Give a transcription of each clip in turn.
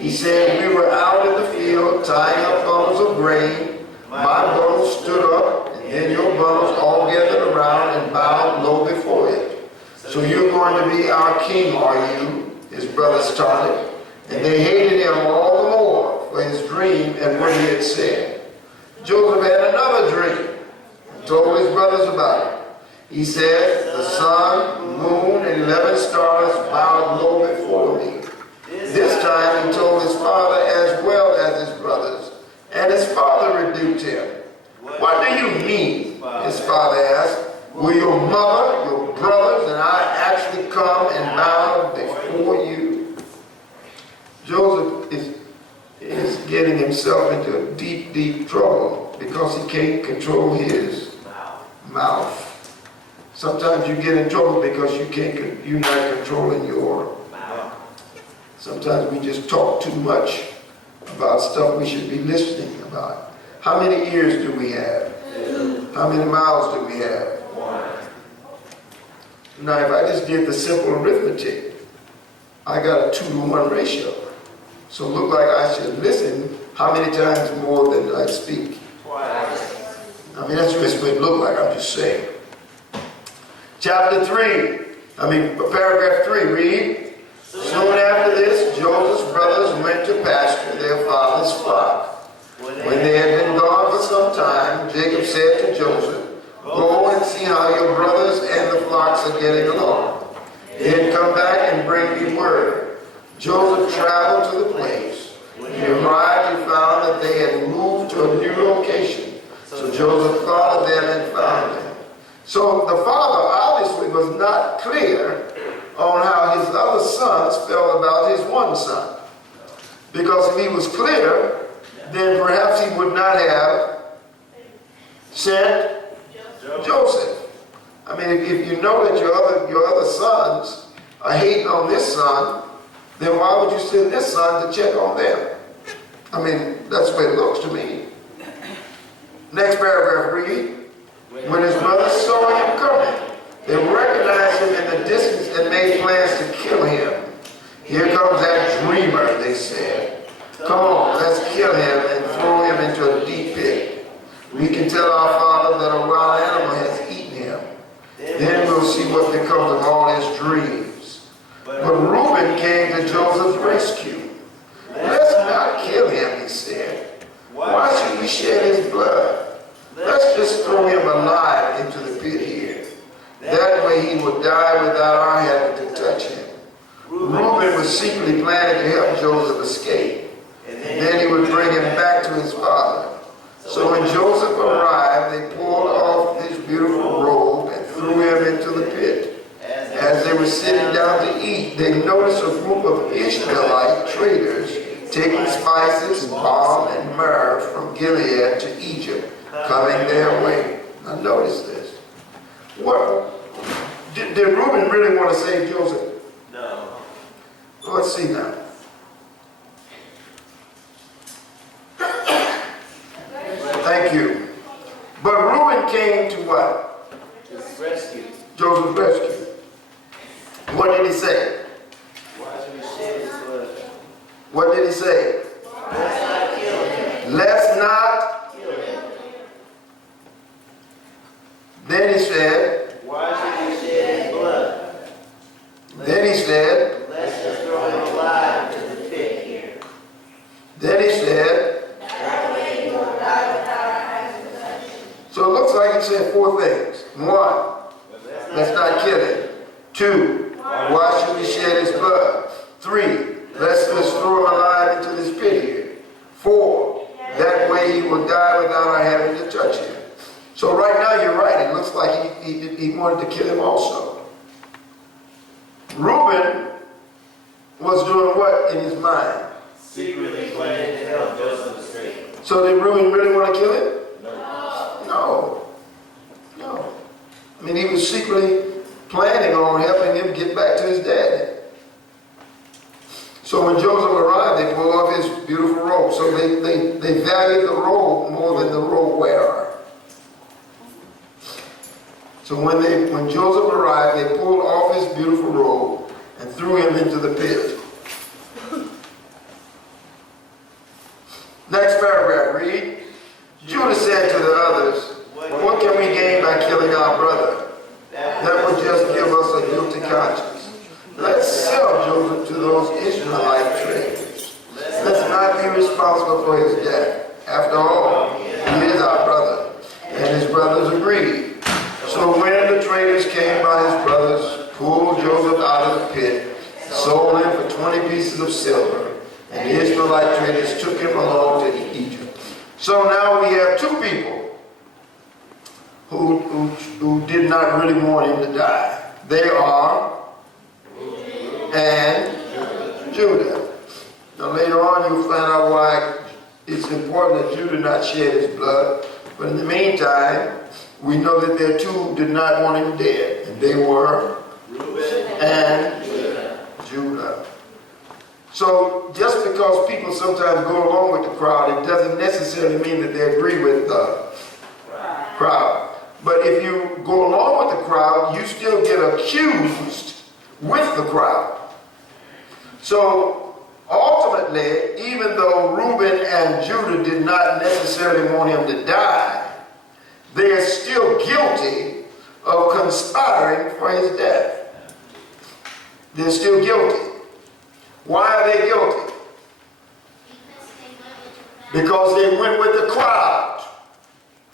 He said, we were out in the field tying up bundles of grain. My bundle stood up, and then your bundles all gathered around and bowed low before it. So you're going to be our king, are you? His brothers taunted. And they hated him all the more for his dream and what he had said. Joseph had another dream and told his brothers about it. He said, the sun, moon, and 11 stars bowed low before me. This time he told his father as well as his brothers, and his father rebuked him. What do you mean? His father asked. Will your mother, your brothers, and I actually come and bow before you? Joseph is getting himself into deep, deep trouble because he can't control his mouth. Sometimes you get in trouble because you're not controlling your mouth. Sometimes we just talk too much about stuff we should be listening about. How many ears do we have? 2. How many mouths do we have? 1. Now, if I just did the simple arithmetic, I got a 2-to-1 ratio. So it looked like I should listen how many times more than I speak? Twice. I mean, that's just what it looked like, I'm just saying. Paragraph 3, read. Soon after this, Joseph's brothers went to pasture their father's flock. When they had been gone for some time, Jacob said to Joseph, go and see how your brothers and the flocks are getting along. Then come back and bring me word. Joseph traveled to the place. When he arrived, he found that they had moved to a new location. So Joseph thought of them and found them. So the father obviously was not clear on how his other sons felt about his one son. Because if he was clear, then perhaps he would not have sent Joseph. I mean, if you know that your other sons are hating on this son, then why would you send this son to check on them? I mean, that's the way it looks to me. Next paragraph, read. When his brothers saw him coming, they recognized him in the distance and made plans to kill him. Here comes that dreamer, they said. Come on, let's kill him and throw him into a deep pit. We can tell our father that a wild animal has eaten him. Then we'll see what becomes of all his dreams. But Reuben came to Joseph's rescue. Let's not kill him, he said. Why should we shed his blood? Let's just throw him alive into the pit here. That way he will die without our having to touch him. Reuben was secretly planning to help Joseph escape. And then he would bring him back to his father. So when Joseph arrived, they pulled off his beautiful robe and threw him into the pit. As they were sitting down to eat, they noticed a group of Ishmaelite traders taking spices, balm, and myrrh from Gilead to Egypt, coming their way. Now notice this. What did Reuben really want to save Joseph? No. Let's see now. Thank you. But Reuben came to what? Joseph's rescue. Joseph's rescue. What did he say? Why should we shed his blood? What did he say? Let's not kill him. Let's not kill him. Then he said, why should we shed his blood? Then he said, let's just throw him alive to the pit here. Then he said, that way he will die without our eyes to touch him. So it looks like he said 4 things. 1, let's not kill him. 2, why should we shed his blood? 3, let's just throw him alive into this pit here. 4, that way he will die without our having to touch him. So right now you're right. It looks like he wanted to kill him also. Reuben was doing what in his mind? Secretly planning to help Joseph escape. So did Reuben really want to kill him? No. No. I mean, he was secretly planning on helping him get back to his dad. So when Joseph arrived, they pulled off his beautiful robe. So they valued the robe more than the robe wearer. So when Joseph arrived, they pulled off his beautiful robe and threw him into the pit. responsible for his death. After all, he is our brother. And his brothers agreed. So when the traders came by, his brothers pulled Joseph out of the pit, sold him for 20 pieces of silver, and the Israelite traders took him along to Egypt. So now we have two people who did not really want him to die. They are and Judah. Now later on you'll find out why it's important that Judah not shed his blood. But in the meantime, we know that their two did not want him dead. And they were Reuben and Judah. So just because people sometimes go along with the crowd, it doesn't necessarily mean that they agree with the crowd. But if you go along with the crowd, you still get accused with the crowd. So ultimately, even though Reuben and Judah did not necessarily want him to die, they are still guilty of conspiring for his death. They're still guilty. Why are they guilty? Because they went with the crowd.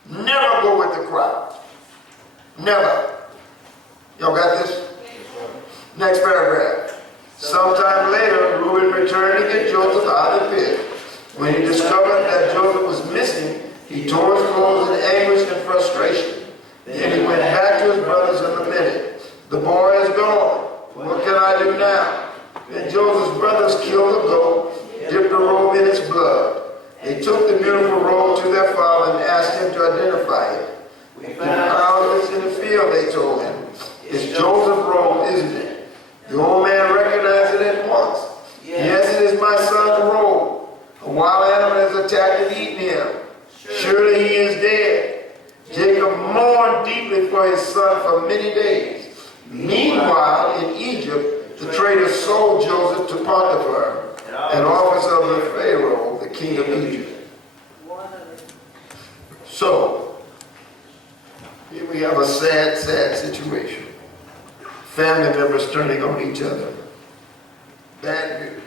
Never go with the crowd. Never. Y'all got this? Next paragraph. Sometime later, Reuben returned to get Joseph out of the pit. When he discovered that Joseph was missing, he tore his clothes in anguish and frustration. Then he went back to his brothers and lamented, "The boy is gone. What can I do now?" Then Joseph's brothers killed a goat, dipped the robe in its blood. They took the beautiful robe to their father and asked him to identify it. "We found this in the field," they told him. "It's Joseph's robe, isn't it?" The old man recognized it at once. "Yes, it is my son's robe. A wild animal has attacked and eaten him. Surely he is dead." Jacob mourned deeply for his son for many days. Meanwhile, in Egypt, the traders sold Joseph to Potiphar, an officer of the Pharaoh, the king of Egypt. So, here we have a sad, sad situation. Family members turning on each other. Bad news.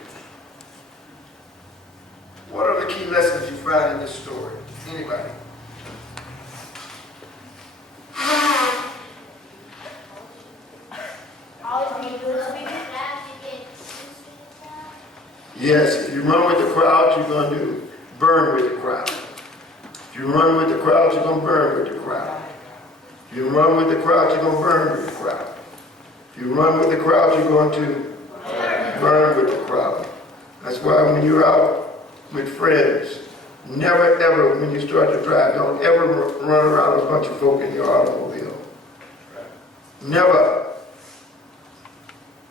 What are the key lessons you find in this story? Anybody? Yes, if you run with the crowd, you're going to burn with the crowd. If you run with the crowd, you're going to burn with the crowd. If you run with the crowd, you're going to burn with the crowd. If you run with the crowd, you're going to burn with the crowd. That's why when you're out with friends, never ever, when you start to drive, don't ever run around with a bunch of folk in your automobile. Never.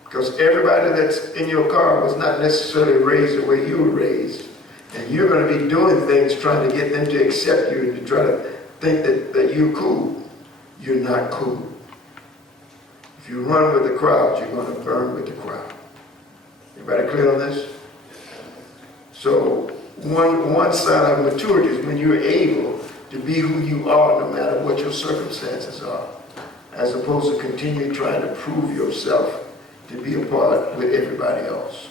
Because everybody that's in your car was not necessarily raised the way you were raised. And you're going to be doing things trying to get them to accept you and to try to think that you're cool. You're not cool. If you run with the crowd, you're going to burn with the crowd. Everybody clear on this? So one sign of maturity is when you're able to be who you are no matter what your circumstances are, as opposed to continue trying to prove yourself to be a part with everybody else.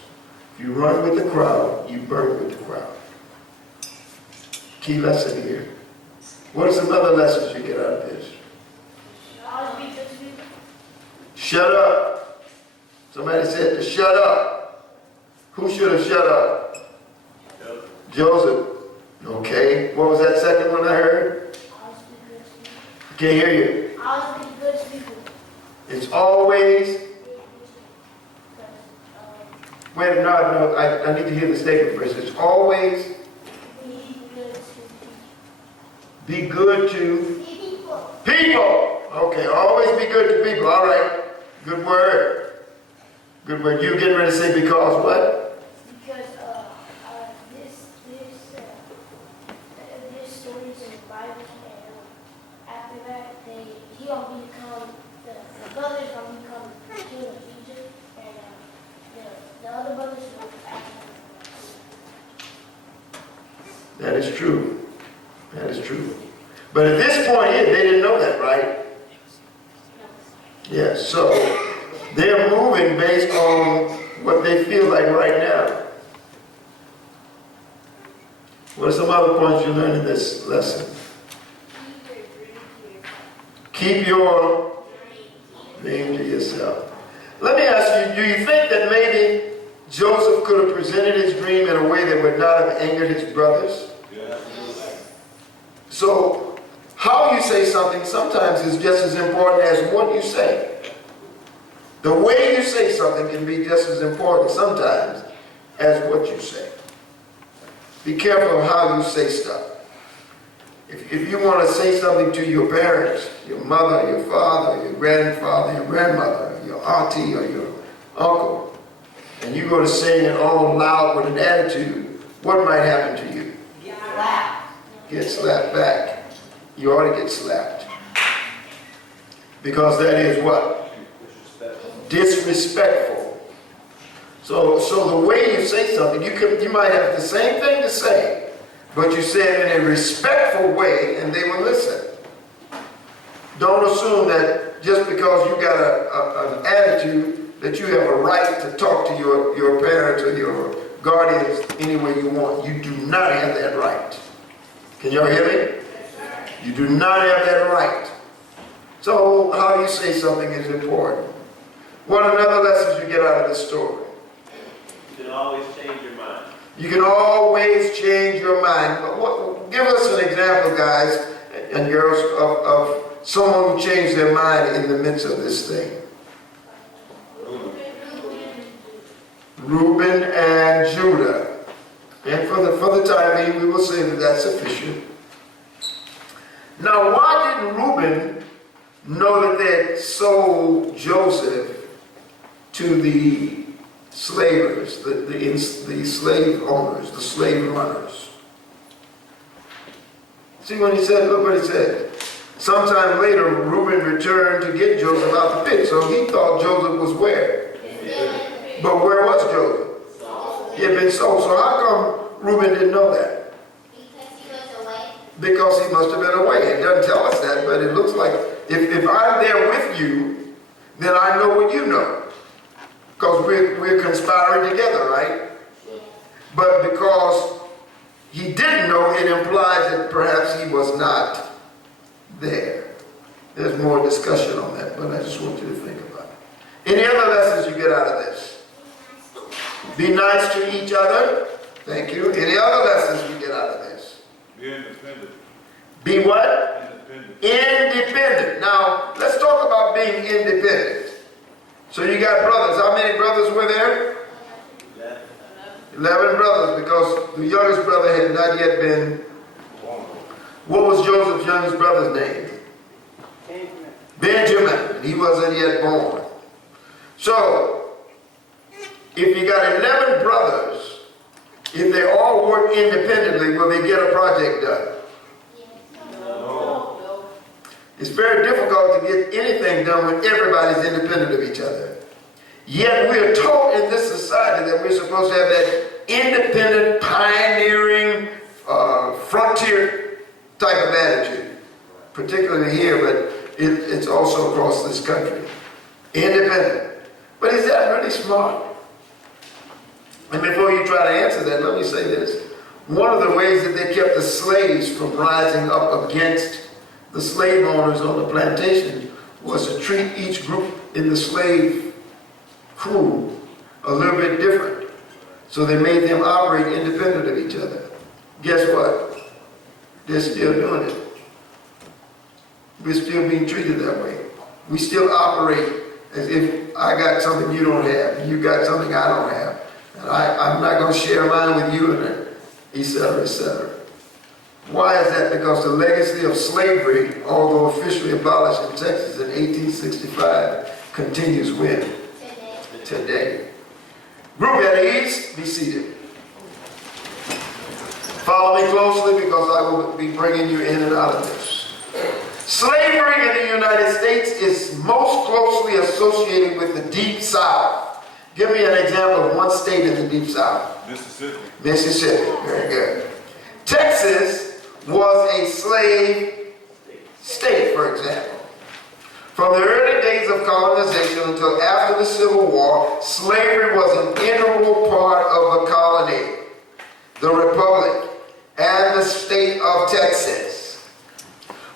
If you run with the crowd, you burn with the crowd. Key lesson here. What are some other lessons you get out of this? Shut up. Somebody said to shut up. Who should have shut up? Joseph. Okay. What was that second one I heard? I can't hear you. It's always. Wait, no, I need to hear the statement first. It's always be good to people. Okay, always be good to people. All right. Good word. Good word. You getting ready to say because what? Because this stories in the Bible, and after that, he gonna become the brothers gonna become the king of Egypt, and the other brothers will act. That is true. That is true. But at this point here, they didn't know that, right? Yes, so they're moving based on what they feel like right now. What are some other points you learned in this lesson? Keep your dream to yourself. Let me ask you, do you think that maybe Joseph could have presented his dream in a way that would not have angered his brothers? Yes. So, how you say something sometimes is just as important as what you say. The way you say something can be just as important sometimes as what you say. Be careful of how you say stuff. If you want to say something to your parents, your mother, your father, your grandfather, your grandmother, your auntie, or your uncle, and you go to saying it all loud with an attitude, what might happen to you? Get slapped. Get slapped back. You ought to get slapped. Because that is what? Disrespectful. So the way you say something, you might have the same thing to say, but you say it in a respectful way and they will listen. Don't assume that just because you got an attitude that you have a right to talk to your parents or your guardians any way you want. You do not have that right. Can y'all hear me? You do not have that right. So how you say something is important. What are another lessons you get out of this story? You can always change your mind. You can always change your mind. Give us an example, guys and girls, of someone who changed their mind in the midst of this thing. Reuben and Judah. And for the time being, we will say that that's sufficient. Now, why didn't Reuben know that they had sold Joseph to the slavers, the slave owners, the slave runners? See what he said? Look what he said. Sometime later, Reuben returned to get Joseph out the pit. So he thought Joseph was where? But where was Joseph? He had been sold. So how come Reuben didn't know that? Because he was away. Because he must have been away. It doesn't tell us that, but it looks like if I'm there with you, then I know what you know. Because we're conspiring together, right? But because he didn't know, it implies that perhaps he was not there. There's more discussion on that, but I just want you to think about it. Any other lessons you get out of this? Be nice to each other. Thank you. Any other lessons you get out of this? Be independent. Be what? Independent. Independent. Now, let's talk about being independent. So you got brothers. How many brothers were there? 11 brothers, because the youngest brother had not yet been. What was Joseph's youngest brother's name? Benjamin. He wasn't yet born. So, if you got 11 brothers, if they all work independently, will they get a project done? No. It's very difficult to get anything done when everybody's independent of each other. Yet we're taught in this society that we're supposed to have that independent, pioneering, frontier type of attitude. Particularly here, but it's also across this country. Independent. But is that really smart? And before you try to answer that, let me say this. One of the ways that they kept the slaves from rising up against the slave owners on the plantation was to treat each group in the slave crew a little bit different. So they made them operate independent of each other. Guess what? They're still doing it. We're still being treated that way. We still operate as if I got something you don't have, and you got something I don't have. And I'm not going to share mine with you, and et cetera, et cetera. Why is that? Because the legacy of slavery, although officially abolished in Texas in 1865, continues when? Today. Group at ease, be seated. Follow me closely because I will be bringing you in and out of this. Slavery in the United States is most closely associated with the Deep South. Give me an example of one state in the Deep South. Mississippi. Mississippi. Very good. Texas was a slave state, for example. From the early days of colonization until after the Civil War, slavery was an integral part of the colony, the republic, and the state of Texas.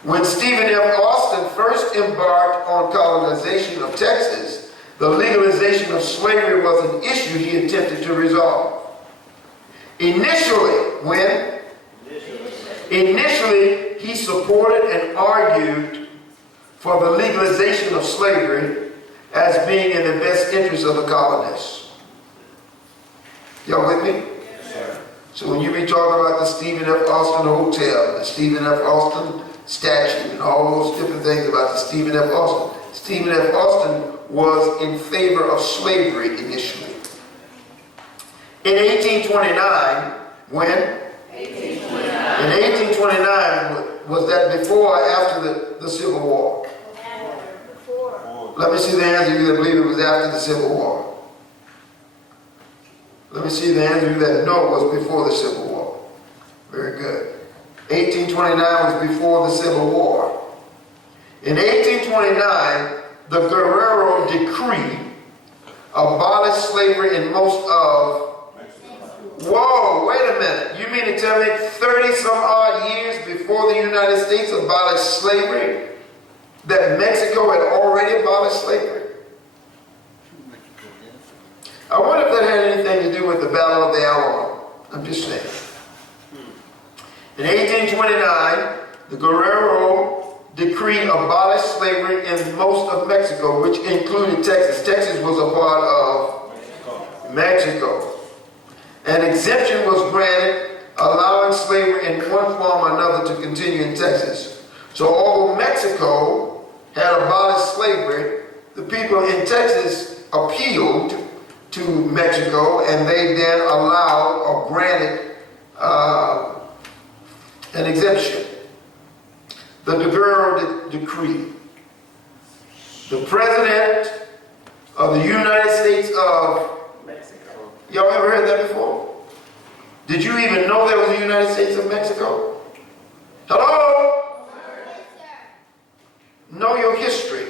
When Stephen F. Austin first embarked on colonization of Texas, the legalization of slavery was an issue he attempted to resolve. Initially, he supported and argued for the legalization of slavery as being in the best interest of the colonists. Y'all with me? Yes, sir. So when you be talking about the Stephen F. Austin Hotel, the Stephen F. Austin statue, and all those different things about the Stephen F. Austin, Stephen F. Austin was in favor of slavery initially. In 1829, when? 1829. In 1829, was that before or after the Civil War? Before. Let me see the hands of you that believe it was after the Civil War. Let me see the hands of you that know it was before the Civil War. Very good. 1829 was before the Civil War. In 1829, the Guerrero Decree abolished slavery in most of... Whoa, wait a minute. You mean to tell me 30 some odd years before the United States abolished slavery, that Mexico had already abolished slavery? I wonder if that had anything to do with the Battle of the Alamo. I'm just saying. In 1829, the Guerrero Decree abolished slavery in most of Mexico, which included Texas. Texas was a part of Mexico. An exemption was granted, allowing slavery in one form or another to continue in Texas. So although Mexico had abolished slavery, the people in Texas appealed to Mexico, and they then allowed or granted an exemption. The Guerrero Decree. The President of the United States of Mexico. Y'all ever heard that before? Did you even know there was a United States of Mexico? Hello? Yes, sir. Know your history.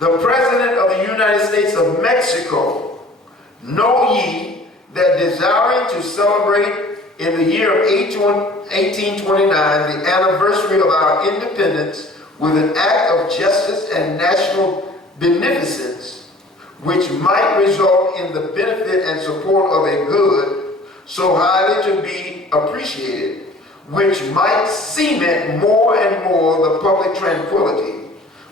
The President of the United States of Mexico, know ye that desiring to celebrate in the year of 1829 the anniversary of our independence with an act of justice and national beneficence, which might result in the benefit and support of a good so highly to be appreciated, which might cement more and more the public tranquility,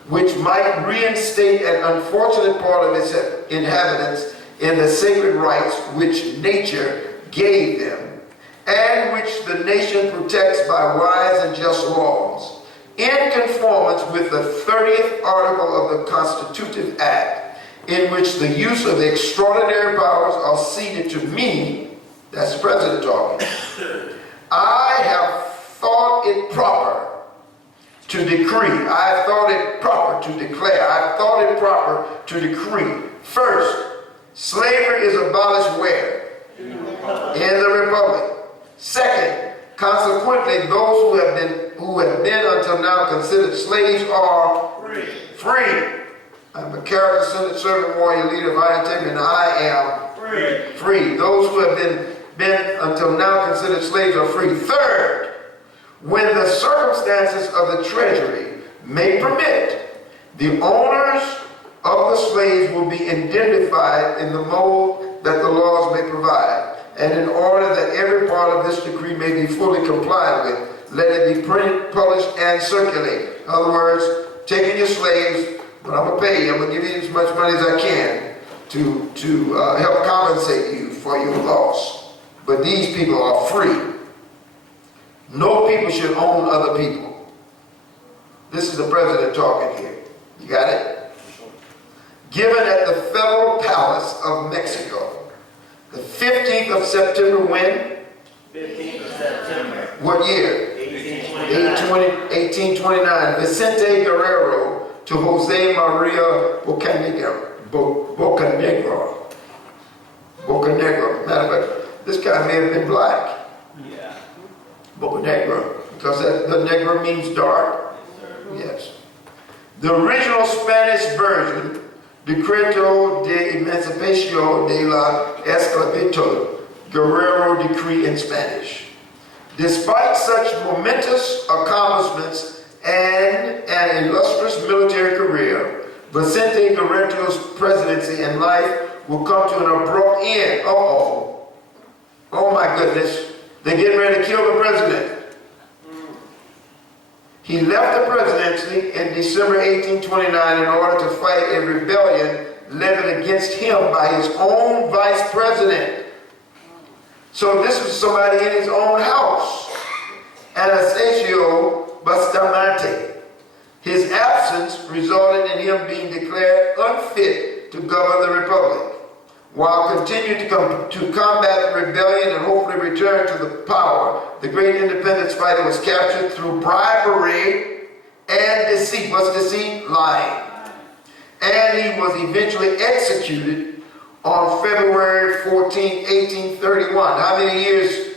which might reinstate an unfortunate part of its inhabitants in the sacred rights which nature gave them, and which the nation protects by wise and just laws, in conformance with the 30th article of the Constitutive Act, in which the use of extraordinary powers are ceded to me, that's the President talking, I have thought it proper to decree, I have thought it proper to declare, I have thought it proper to decree. First, slavery is abolished where? In the Republic. Second, consequently, those who have been until now considered slaves are free. I'm a character, Senate, servant, warrior, leader of high integrity, and I am free. Those who have been until now considered slaves are free. Third, when the circumstances of the treasury may permit, the owners of the slaves will be indemnified in the mode that the laws may provide. And in order that every part of this decree may be fully complied with, let it be printed, published, and circulated. In other words, taking your slaves, but I'm going to pay you, I'm going to give you as much money as I can to help compensate you for your loss. But these people are free. No people should own other people. This is the President talking here. You got it? Given at the Federal Palace of Mexico, the 15th of September when? 15th of September. What year? 1829. 1829. Vicente Guerrero to Jose Maria Bocanegra. Matter of fact, this guy may have been black. Yeah. Bocanegra. Because the negro means dark. Yes. The original Spanish version, Decreto de Emancipación de la Esclavitud, Guerrero Decree in Spanish. Despite such momentous accomplishments and an illustrious military career, Vicente Guerrero's presidency and life will come to an abrupt end. Uh-oh. Oh my goodness. They're getting ready to kill the president. He left the presidency in December 1829 in order to fight a rebellion levied against him by his own vice president. So this was somebody in his own house, Anastasio Bustamante. His absence resulted in him being declared unfit to govern the republic. While continuing to combat the rebellion and hopefully return to the power, the great independence fighter was captured through bribery and deceit. What's deceit? Lying. And he was eventually executed on February 14, 1831. How many years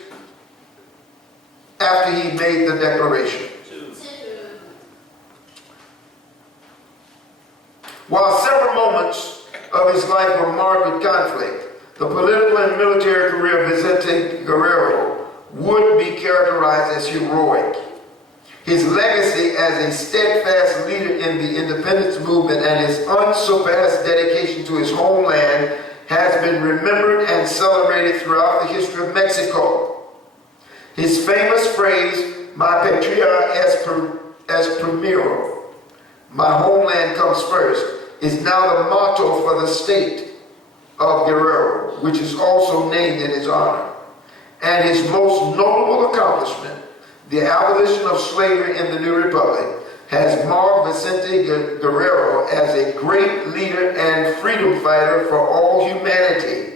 after he made the declaration? 2. While several moments of his life were marred with conflict, the political and military career of Vicente Guerrero would be characterized as heroic. His legacy as a steadfast leader in the independence movement and his unsurpassed dedication to his homeland has been remembered and celebrated throughout the history of Mexico. His famous phrase, "My patria es primero," my homeland comes first, is now the motto for the state of Guerrero, which is also named in his honor. And his most notable accomplishment, the abolition of slavery in the new republic, has marked Vicente Guerrero as a great leader and freedom fighter for all humanity.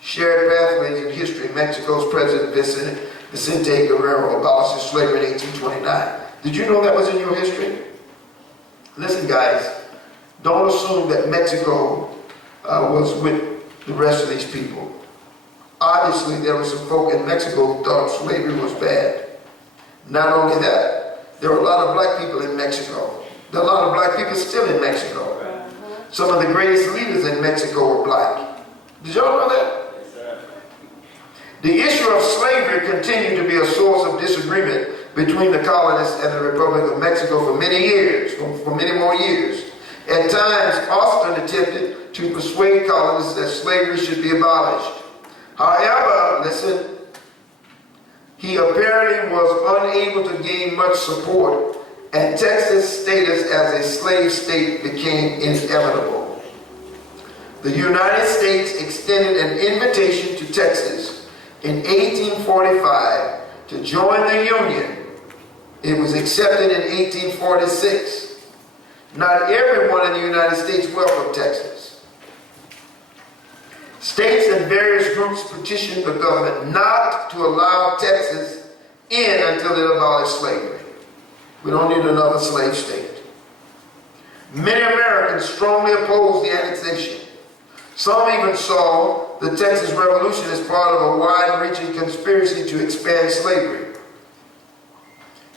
Shared pathways in history. Mexico's President Vicente Guerrero abolished slavery in 1829. Did you know that was in your history? Listen, guys, don't assume that Mexico was with the rest of these people. Obviously, there were some folk in Mexico who thought slavery was bad. Not only that, there were a lot of black people in Mexico. There are a lot of black people still in Mexico. Some of the greatest leaders in Mexico were black. Did y'all know that? The issue of slavery continued to be a source of disagreement between the colonists and the Republic of Mexico for many years, for many more years. At times, Austin attempted to persuade colonists that slavery should be abolished. However, listen, he apparently was unable to gain much support, and Texas' status as a slave state became inevitable. The United States extended an invitation to Texas in 1845 to join the Union. It was accepted in 1846. Not everyone in the United States welcomed Texas. States and various groups petitioned the government not to allow Texas in until it abolished slavery. We don't need another slave state. Many Americans strongly opposed the annexation. Some even saw the Texas Revolution as part of a wide-reaching conspiracy to expand slavery.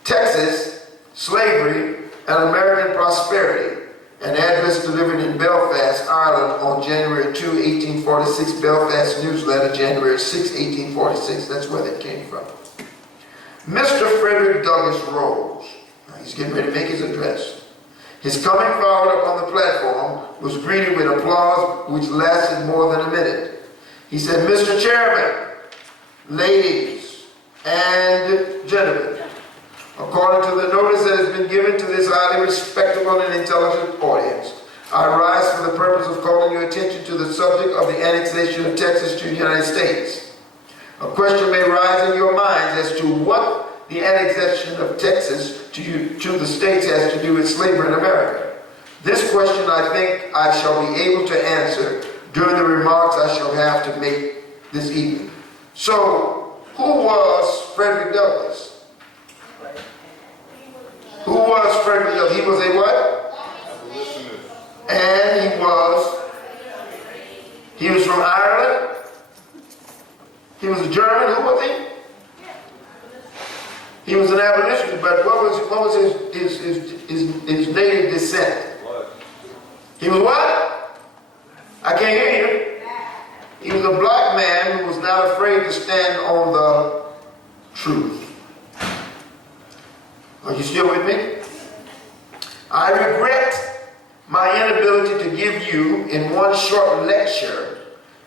Texas, Slavery, and American Prosperity, an address delivered in Belfast, Ireland on January 2, 1846, Belfast Newsletter, January 6, 1846. That's where that came from. Mr. Frederick Douglass rose. Now he's getting ready to make his address. His coming forward up on the platform was greeted with applause which lasted more than a minute. He said, "Mr. Chairman, ladies and gentlemen, according to the notice that has been given to this highly respectable and intelligent audience, I rise for the purpose of calling your attention to the subject of the annexation of Texas to the United States. A question may rise in your minds as to what the annexation of Texas to the states has to do with slavery in America. This question I think I shall be able to answer during the remarks I shall have to make this evening." So, who was Frederick Douglass? Who was Frederick Douglass? He was a what? And he was from Ireland. He was a German. Who was he? He was an abolitionist, but what was his native descent? He was what? I can't hear you. He was a black man who was not afraid to stand on the truth. Are you still with me? I regret my inability to give you in one short lecture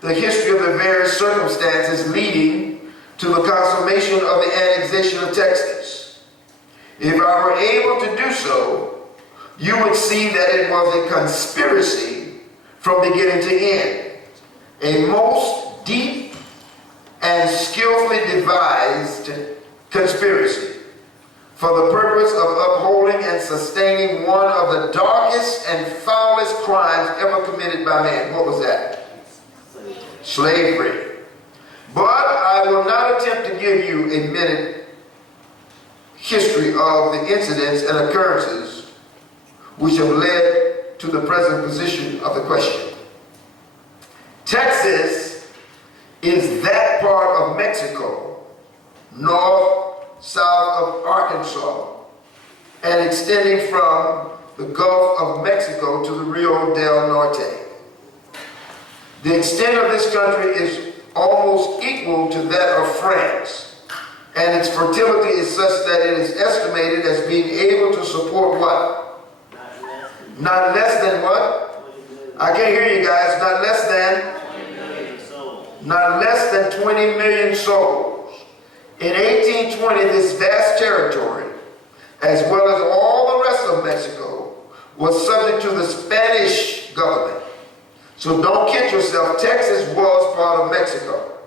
the history of the various circumstances leading to the consummation of the annexation of Texas. If I were able to do so, you would see that it was a conspiracy from beginning to end, a most deep and skillfully devised conspiracy for the purpose of upholding and sustaining one of the darkest and foulest crimes ever committed by man. What was that? Slavery. But I will not attempt to give you a minute history of the incidents and occurrences which have led to the present position of the question. Texas is that part of Mexico, north, south of Arkansas, and extending from the Gulf of Mexico to the Rio del Norte. The extent of this country is almost equal to that of France, and its fertility is such that it is estimated as being able to support what? Not less than what? I can't hear you guys. Not less than? Not less than 20 million souls. In 1820, this vast territory, as well as all the rest of Mexico, was subject to the Spanish government. So don't kid yourself, Texas was part of Mexico.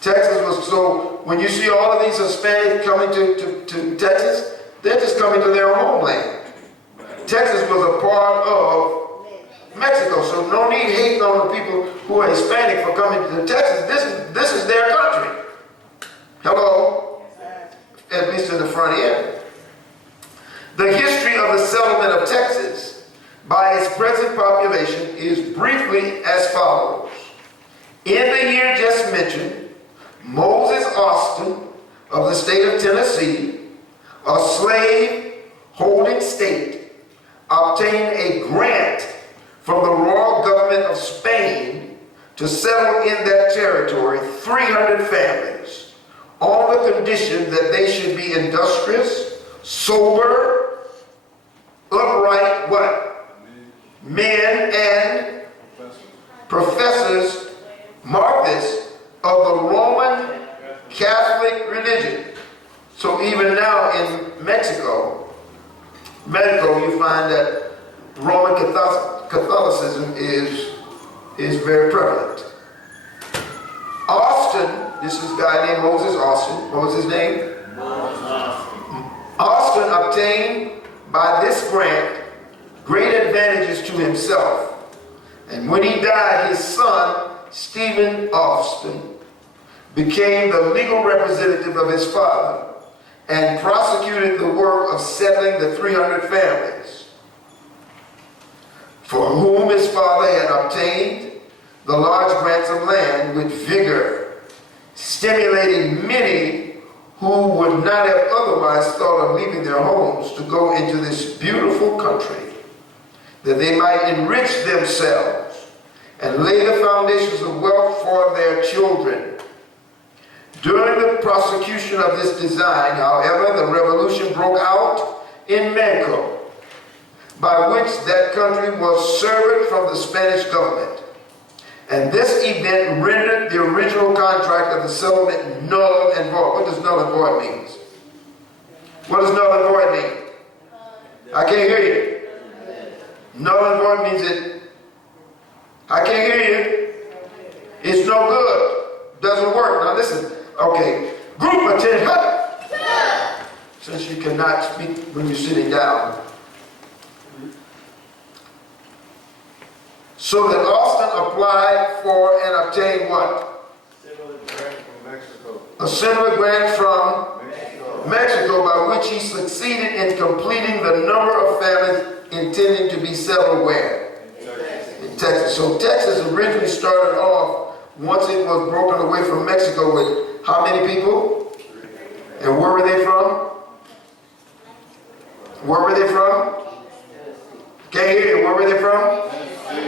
Texas was, so when you see all of these Hispanics coming to Texas, they're just coming to their homeland. Texas was a part of Mexico, so no need hating on the people who are Hispanic for coming to Texas. This is their country. Hello? At least in the front end. The history of the settlement of Texas by its present population is briefly as follows. In the year just mentioned, Moses Austin of the state of Tennessee, a slave-holding state, obtained a grant from the royal government of Spain to settle in that territory 300 families on the condition that they should be industrious, sober, upright, what? Men and professors, mark this, of the Roman Catholic religion. So even now in Mexico, you find that Roman Catholicism is very prevalent. Austin, this is a guy named Moses Austin. What was his name? Austin obtained by this grant great advantages to himself. And when he died, his son, Stephen Austin, became the legal representative of his father and prosecuted the work of settling the 300 families for whom his father had obtained the large grants of land with vigor, stimulating many who would not have otherwise thought of leaving their homes to go into this beautiful country, that they might enrich themselves and lay the foundations of wealth for their children. During the prosecution of this design, however, the revolution broke out in Mexico, by which that country was severed from the Spanish government. And this event rendered the original contract of the settlement null and void. What does null and void mean? What does null and void mean? I can't hear you. Null and void means it. I can't hear you. It's no good. Doesn't work. Now listen. Okay. Group attention. Since you cannot speak when you're sitting down. So that Austin applied for and obtained what? Similar grant from Mexico. A similar grant from Mexico, by which he succeeded in completing the number of families intending to be settled where? In Texas. So Texas originally started off, once it was broken away from Mexico, with how many people? And where were they from? Where were they from? Can't hear you. Where were they from?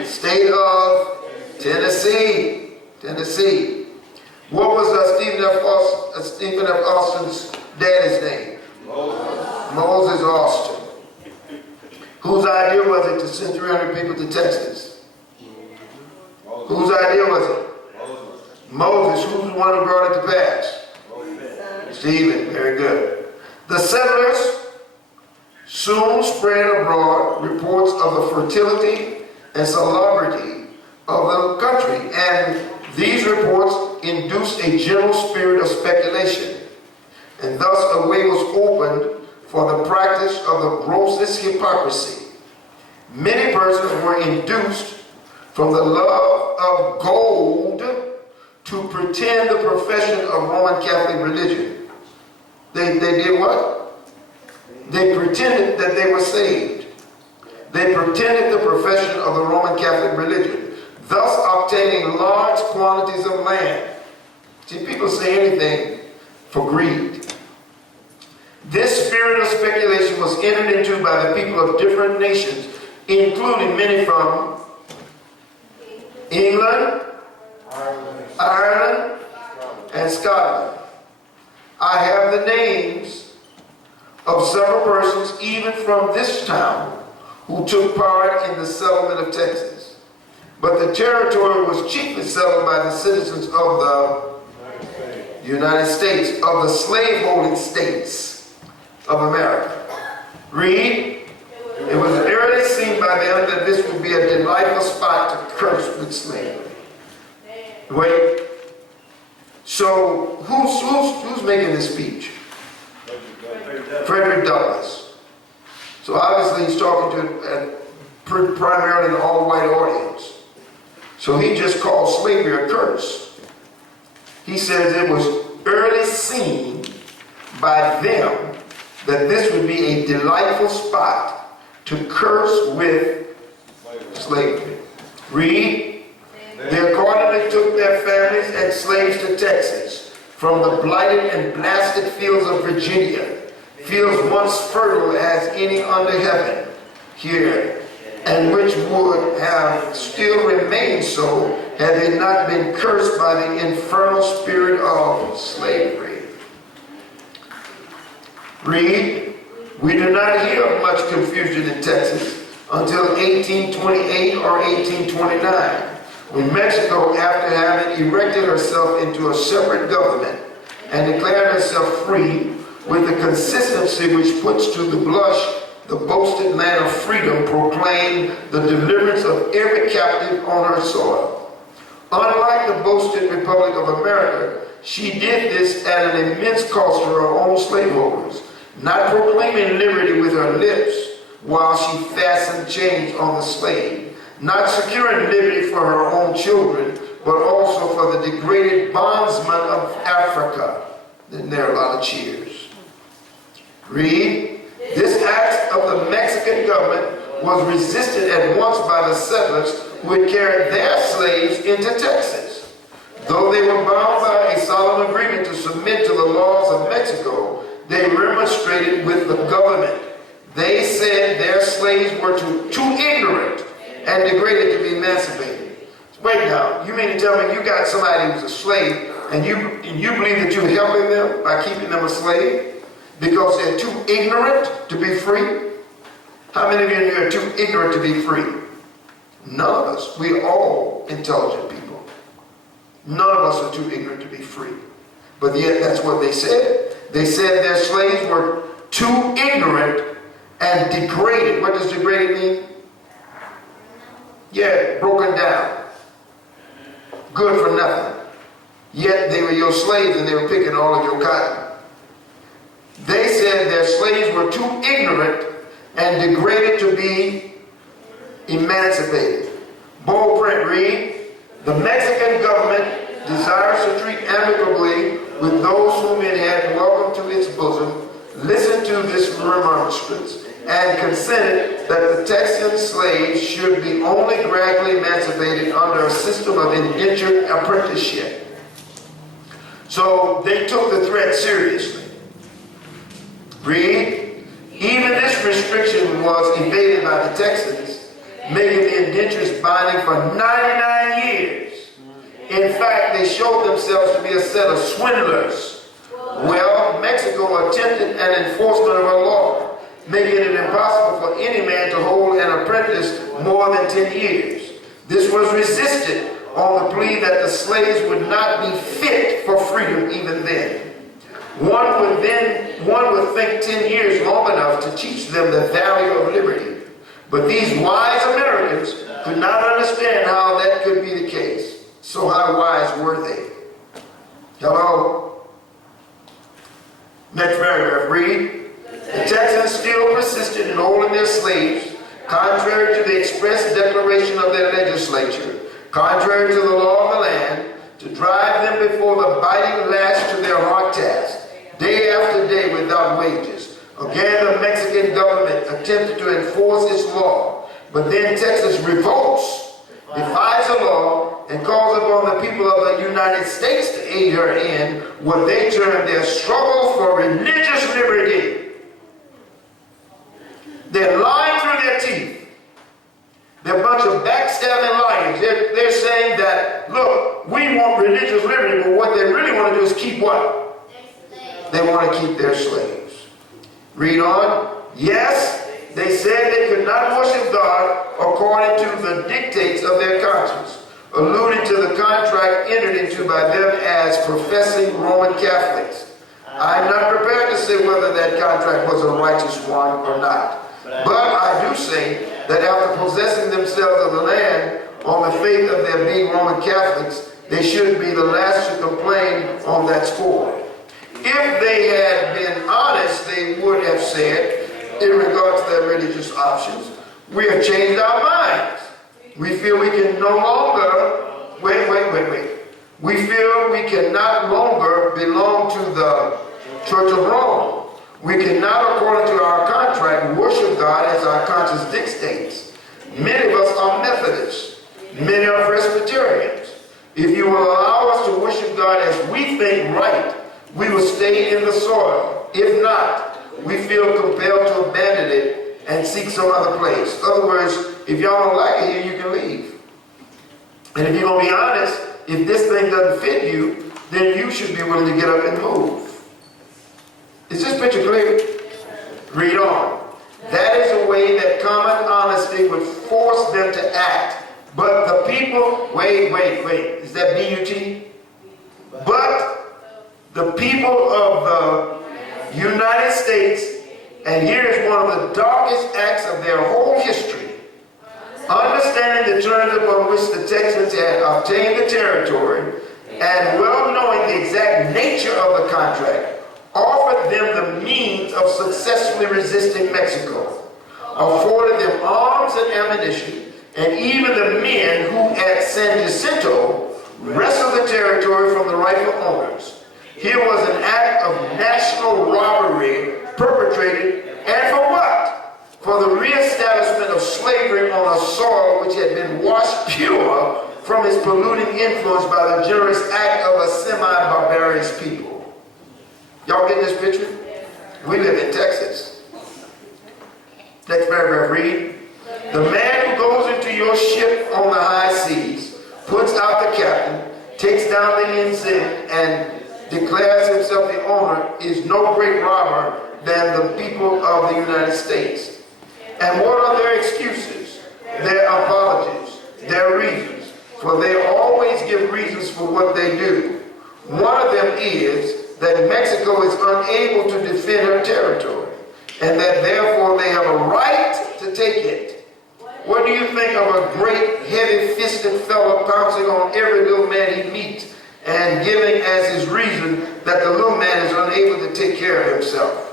State of Tennessee. Tennessee. What was Stephen F. Austin's daddy's name? Moses Austin. Whose idea was it to send 300 people to Texas? Whose idea was it? Moses. Who's the one who brought it to pass? Stephen. Very good. The settlers soon spread abroad reports of the fertility and salubrity of the country, and these reports induced a general spirit of speculation, and thus a way was opened for the practice of the grossest hypocrisy. Many persons were induced from the love of gold to pretend the profession of Roman Catholic religion. They did what? They pretended that they were saved. They pretended the profession of the Roman Catholic religion, thus obtaining large quantities of land. See, people say anything for greed. This spirit of speculation was entered into by the people of different nations, including many from England, Ireland, and Scotland. I have the names of several persons, even from this town, who took part in the settlement of Texas. But the territory was chiefly settled by the citizens of the United States, of the slaveholding states of America. Read. It was early seen by them that this would be a delightful spot to curse with slavery. Wait. So who's making this speech? Frederick Douglass. So obviously he's talking to primarily an all-white audience. So he just called slavery a curse. He says it was early seen by them that this would be a delightful spot to curse with slavery. Read. They accordingly took their families and slaves to Texas, from the blighted and blasted fields of Virginia, fields once fertile as any under heaven here, and which would have still remained so had they not been cursed by the infernal spirit of slavery. Read. We do not hear of much confusion in Texas until 1828 or 1829, when Mexico, after having erected herself into a separate government and declared herself free with the consistency which puts to the blush the boasted land of freedom, proclaimed the deliverance of every captive on her soil. Unlike the boasted Republic of America, she did this at an immense cost to her own slaveholders, not proclaiming liberty with her lips while she fastened chains on the slave, not securing liberty for her own children, but also for the degraded bondsmen of Africa. Then there are a lot of cheers. Read. This act of the Mexican government was resisted at once by the settlers who had carried their slaves into Texas. Though they were bound by a solemn agreement to submit to the laws of Mexico, they remonstrated with the government. They said their slaves were too ignorant and degraded to be emancipated. Wait now, you mean to tell me you got somebody who's a slave and you believe that you're helping them by keeping them a slave because they're too ignorant to be free? How many of you are too ignorant to be free? None of us. We are all intelligent people. None of us are too ignorant to be free. But yet that's what they said. They said their slaves were too ignorant and degraded. What does degraded mean? Yeah, broken down. Good for nothing. Yet they were your slaves and they were picking all of your cotton. They said their slaves were too ignorant and degraded to be emancipated. Bold print, read. The Mexican government desires to treat amicably with those whom it had welcomed to its bosom, listened to this remonstrance, and consented that the Texan slaves should be only gradually emancipated under a system of indentured apprenticeship. So they took the threat seriously. Read. Even this restriction was evaded by the Texans, making the indentures binding for 99 years. In fact, they showed themselves themselves to be a set of swindlers. Well, Mexico attempted an enforcement of a law, making it impossible for any man to hold an apprentice more than 10 years. This was resisted on the plea that the slaves would not be fit for freedom even then. One would think 10 years long enough to teach them the value of liberty. But these wise Americans could not understand how that could be the case. So how wise were they? Hello? Next paragraph, read. The Texans still persisted in holding their slaves, contrary to the express declaration of their legislature, contrary to the law of the land, to drive them before the biting lash to their hard task, day after day without wages. Again, the Mexican government attempted to enforce its law, but then Texas revolts, defies the law, and calls upon the people of the United States to aid her in what they term their struggle for religious liberty. They're lying through their teeth. They're a bunch of backstabbing liars. They're saying that, look, we want religious liberty, but what they really want to do is keep what? They want to keep their slaves. Read on. Yes, they said they could not worship God according to the dictates of their conscience, alluding to the contract entered into by them as professing Roman Catholics. I'm not prepared to say whether that contract was a righteous one or not. But I do say that after possessing themselves of the land on the faith of their being Roman Catholics, they should be the last to complain on that score. If they had been honest, they would have said, in regards to their religious options, we have changed our minds. We feel we can no longer, we feel we can not longer belong to the Church of Rome. We cannot, according to our contract, worship God as our conscience dictates. Many of us are Methodists. Many are Presbyterians. If you will allow us to worship God as we think right, we will stay in the soil. If not, we feel compelled to abandon it and seek some other place. In other words, if y'all don't like it here, you can leave. And if you're going to be honest, if this thing doesn't fit you, then you should be willing to get up and move. Is this picture clear? Read on. That is a way that common honesty would force them to act. But the people, wait. Is that B-U-T? But the people of the United States, and here is one of the darkest acts of their whole history, understanding the terms upon which the Texans had obtained the territory, and well knowing the exact nature of the contract, offered them the means of successfully resisting Mexico, afforded them arms and ammunition, and even the men who at San Jacinto wrestled the territory from the rightful owners. Here was an act of national robbery perpetrated, and for what? For the reestablishment of slavery on a soil which had been washed pure from its polluting influence by the generous act of a semi-barbarous people. Y'all get this picture? We live in Texas. Next paragraph, read. The man who goes into your ship on the high seas, puts out the captain, takes down the ensign, and declares himself the owner is no great robber than the people of the United States. And what are their excuses? Their apologies, their reasons. For they always give reasons for what they do. One of them is that Mexico is unable to defend her territory, and that therefore they have a right to take it. What do you think of a great heavy-fisted fellow pouncing on every little man he meets and giving as his reason that the little man is unable to take care of himself?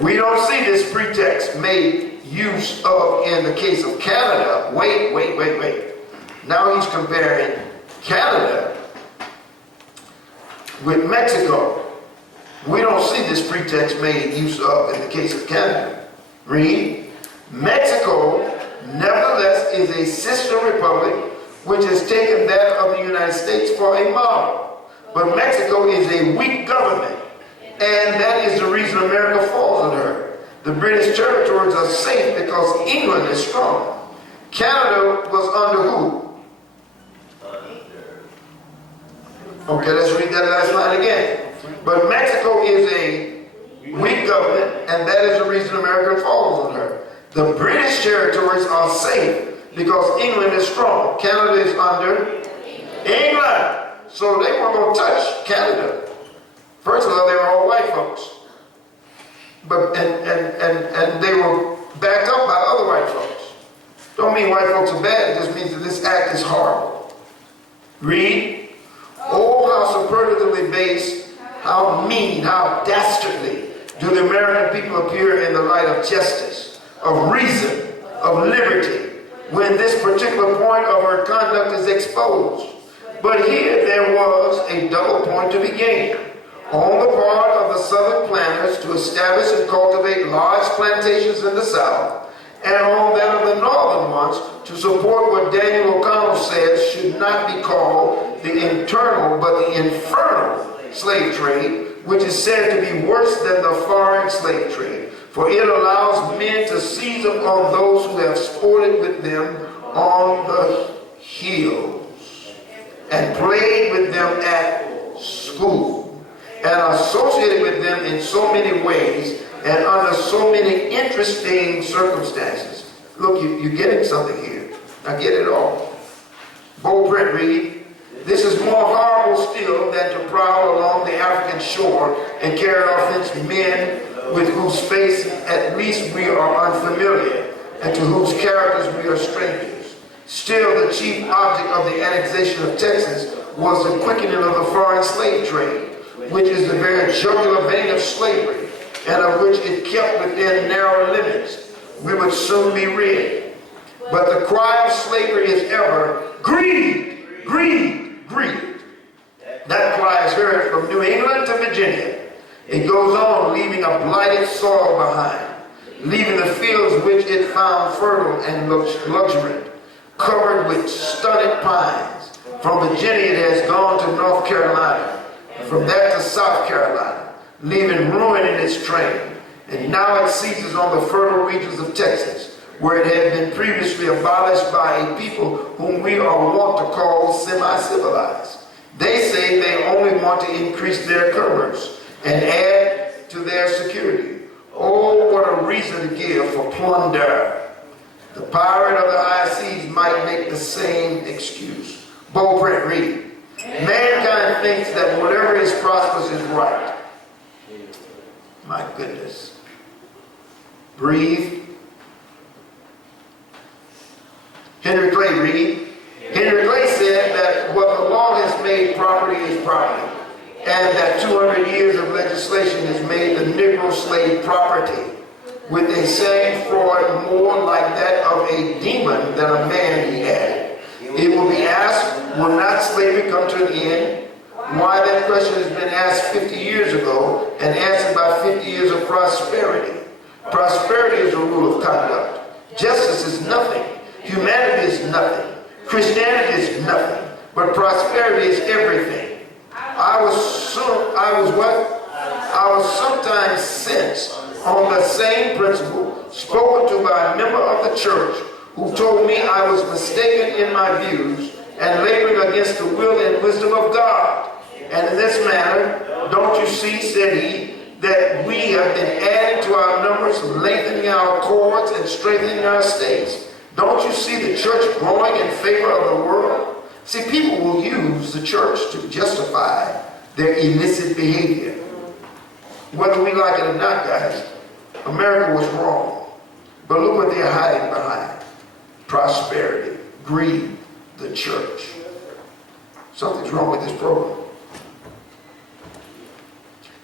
We don't see this pretext made use of in the case of Canada. Wait. Now he's comparing Canada with Mexico. We don't see this pretext made use of in the case of Canada. Read. Mexico, nevertheless, is a sister republic which has taken that of the United States for a model. But Mexico is a weak government, and that is the reason America falls on her. The British territories are safe because England is strong. Canada was under who? Okay, let's read that last line again. But Mexico is a weak government, and that is the reason America falls on her. The British territories are safe because England is strong. Canada is under England. So they weren't going to touch Canada. First of all, they were all white folks. But and they were backed up by other white folks. Don't mean white folks are bad, it just means that this act is horrible. Read. Oh, how superlatively base, how mean, how dastardly do the American people appear in the light of justice, of reason, of liberty, when this particular point of her conduct is exposed. But here there was a double point to be gained. On the part of the southern planters to establish and cultivate large plantations in the south, and on that of the northern ones to support what Daniel O'Connell says should not be called the internal but the infernal slave trade, which is said to be worse than the foreign slave trade, for it allows men to seize upon those who have sported with them on the hills and played with them at school, and associated with them in so many ways and under so many interesting circumstances. Look, you're getting something here. Now get it all. Bold print, read. This is more horrible still than to prowl along the African shore and carry off its men with whose face at least we are unfamiliar and to whose characters we are strangers. Still, the chief object of the annexation of Texas was the quickening of the foreign slave trade, which is the very jugular vein of slavery, and of which it kept within narrow limits, we would soon be rid. But the cry of slavery is ever, greed, greed, greed. That cry is heard from New England to Virginia. It goes on, leaving a blighted soil behind, leaving the fields which it found fertile and luxuriant, covered with stunted pines. From Virginia it has gone to North Carolina, from that to South Carolina, leaving ruin in its train. And now it ceases on the fertile regions of Texas, where it had been previously abolished by a people whom we are wont to call semi-civilized. They say they only want to increase their commerce and add to their security. Oh, what a reason to give for plunder. The pirate of the high seas might make the same excuse. Bold print, read. Mankind thinks that whatever is prosperous is right. My goodness. Breathe. Henry Clay, read. Henry Clay said that what the law has made property is property, and that 200 years of legislation has made the Negro slave property, with a saying Freud more like that of a demon than a man, he added. It will be asked, will not slavery come to an end? Why, that question has been asked 50 years ago and answered by 50 years of prosperity. Prosperity is a rule of conduct. Justice is nothing. Humanity is nothing. Christianity is nothing. But prosperity is everything. I was sometimes sent on the same principle spoken to by a member of the church who told me I was mistaken in my views and laboring against the will and wisdom of God. And in this manner, don't you see, said he, that we have been adding to our numbers, lengthening our cords and strengthening our states. Don't you see the church growing in favor of the world? See, people will use the church to justify their illicit behavior. Whether we like it or not, guys, America was wrong. But look what they're hiding behind. Prosperity, greed, the church. Something's wrong with this program.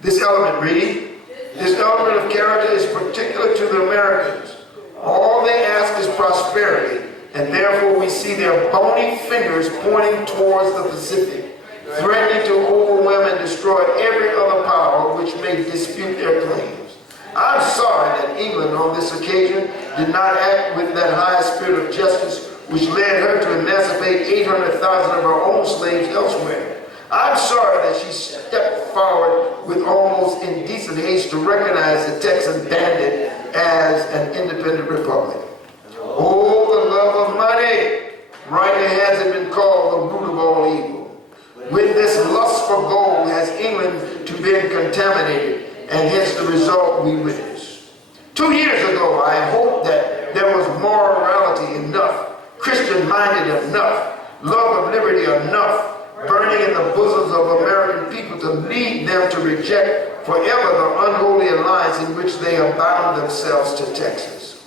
This element, read, this element of character is particular to the Americans. All they ask is prosperity, and therefore we see their bony fingers pointing towards the Pacific, threatening to overwhelm and destroy every other power which may dispute their claims. I'm sorry that England on this occasion did not act with that high spirit of justice which led her to emancipate 800,000 of her own slaves elsewhere. I'm sorry that she stepped forward with almost indecent haste to recognize the Texan bandit as an independent republic. Oh, the love of money! Rightly has it been called the root of all evil. With this lust for been contaminated, and hence the result we witnessed. 2 years ago, I hoped that there was morality enough, Christian-minded enough, love of liberty enough, burning in the bosoms of American people to lead them to reject forever the unholy alliance in which they have bound themselves to Texas.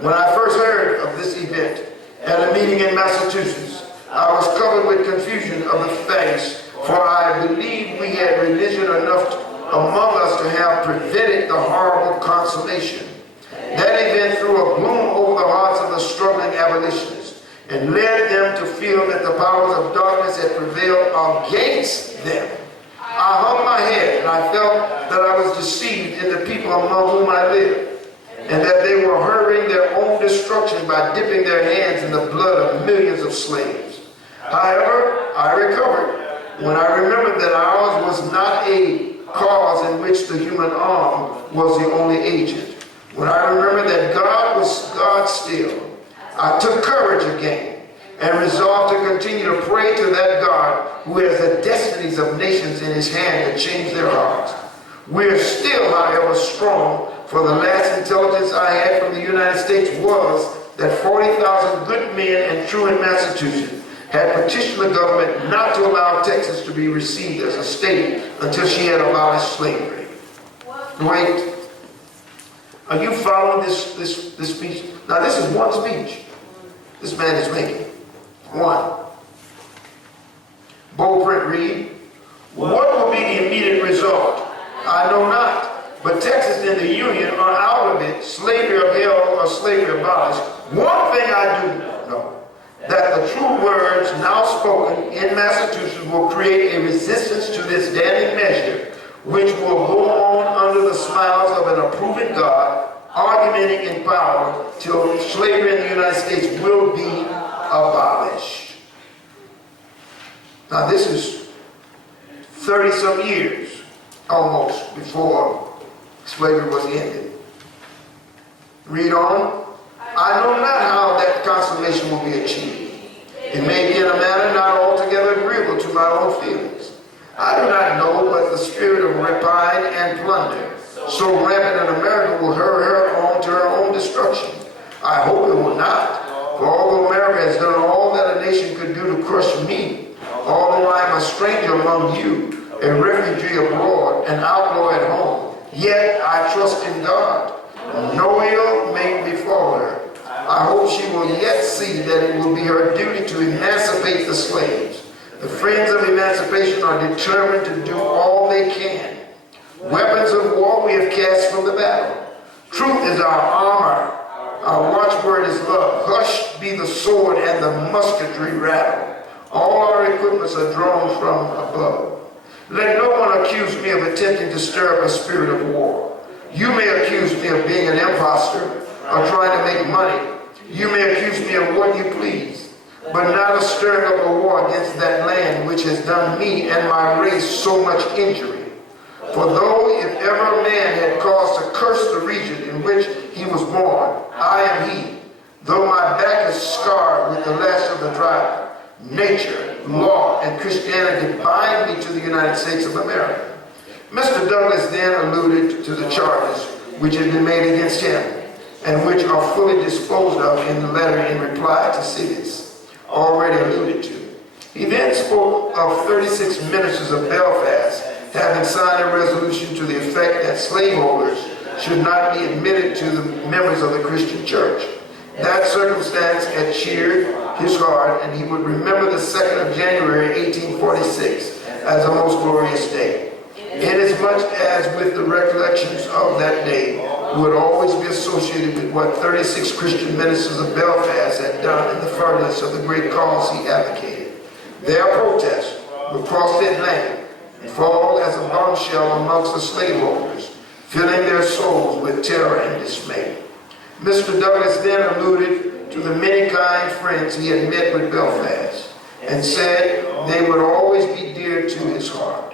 When I first heard of this event at a meeting in Massachusetts, I was covered with confusion of the face, for I believed we had religion enough among us to have prevented the horrible consummation. That event threw a gloom over the hearts of the struggling abolitionists and led them to feel that the powers of darkness had prevailed against them. I hung my head and I felt that I was deceived in the people among whom I lived, and that they were hurrying their own destruction by dipping their hands in the blood of millions of slaves. However, I recovered when I remembered that ours was not a cause in which the human arm was the only agent. When I remembered that God was God still, I took courage again and resolved to continue to pray to that God who has the destinies of nations in his hand to change their hearts. We are still, however, strong, for the last intelligence I had from the United States was that 40,000 good men and true in Massachusetts had petitioned the government not to allow Texas to be received as a state until she had abolished slavery. Wait, are you following this speech? Now this is one speech this man is making. One. Bold print read, what will be the immediate result? I know not. But Texas and the Union are out of it, slavery upheld or slavery abolished. One thing I do know, that the true words now spoken in Massachusetts will create a resistance to this damning measure, which will go on under the smiles of an approving God, argumenting in power till slavery in the United States will be abolished. Now this is 30-some years almost before slavery was ended. Read on. I know not how that consummation will be achieved. It may be in a manner not altogether agreeable to my own feelings. I do not know, but the spirit of rapine and plunder, so rampant in America, will hurry her on to her own destruction. I hope it will not, for although America has done all that a nation could do to crush me, although I am a stranger among you, a refugee abroad, an outlaw at home, yet I trust in God. No ill may befall her. I hope she will yet see that it will be her duty to emancipate the slaves. The friends of emancipation are determined to do all they can. Weapons of war we have cast from the battle. Truth is our armor. Our watchword is love. Hushed be the sword and the musketry rattle. All our equipments are drawn from above. Let no one accuse me of attempting to stir up a spirit of war. You may accuse me of being an imposter or trying to make money. You may accuse me of what you please, but not of stirring up a war against that land which has done me and my race so much injury. For though if ever a man had cause to curse the region in which he was born, I am he. Though my back is scarred with the lash of the driver, nature, law, and Christianity bind me to the United States of America. Mr. Douglas then alluded to the charges which had been made against him, and which are fully disposed of in the letter in reply to cities, already alluded to. He then spoke of 36 ministers of Belfast having signed a resolution to the effect that slaveholders should not be admitted to the members of the Christian church. That circumstance had cheered his heart, and he would remember the 2nd of January 1846 as a most glorious day. Inasmuch as with the recollections of that day would always be associated with what 36 Christian ministers of Belfast had done in the furtherance of the great cause he advocated. Their protest would cross the Atlantic and fall as a bombshell amongst the slaveholders, filling their souls with terror and dismay. Mr. Douglas then alluded to the many kind friends he had met with Belfast and said they would always be dear to his heart,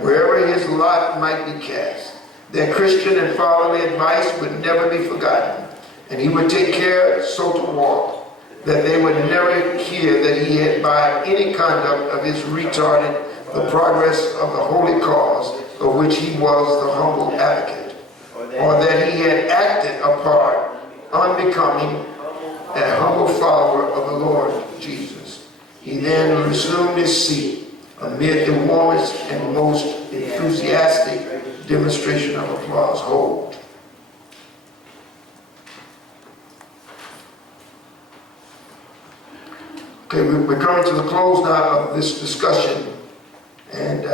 wherever his lot might be cast. Their Christian and fatherly advice would never be forgotten, and he would take care so to walk that they would never hear that he had by any conduct of his retarded the progress of the holy cause of which he was the humble advocate, or that he had acted a part unbecoming a humble follower of the Lord Jesus. He then resumed his seat amid the warmest and most enthusiastic demonstration of applause. Hold. Okay, we're coming to the close now of this discussion, and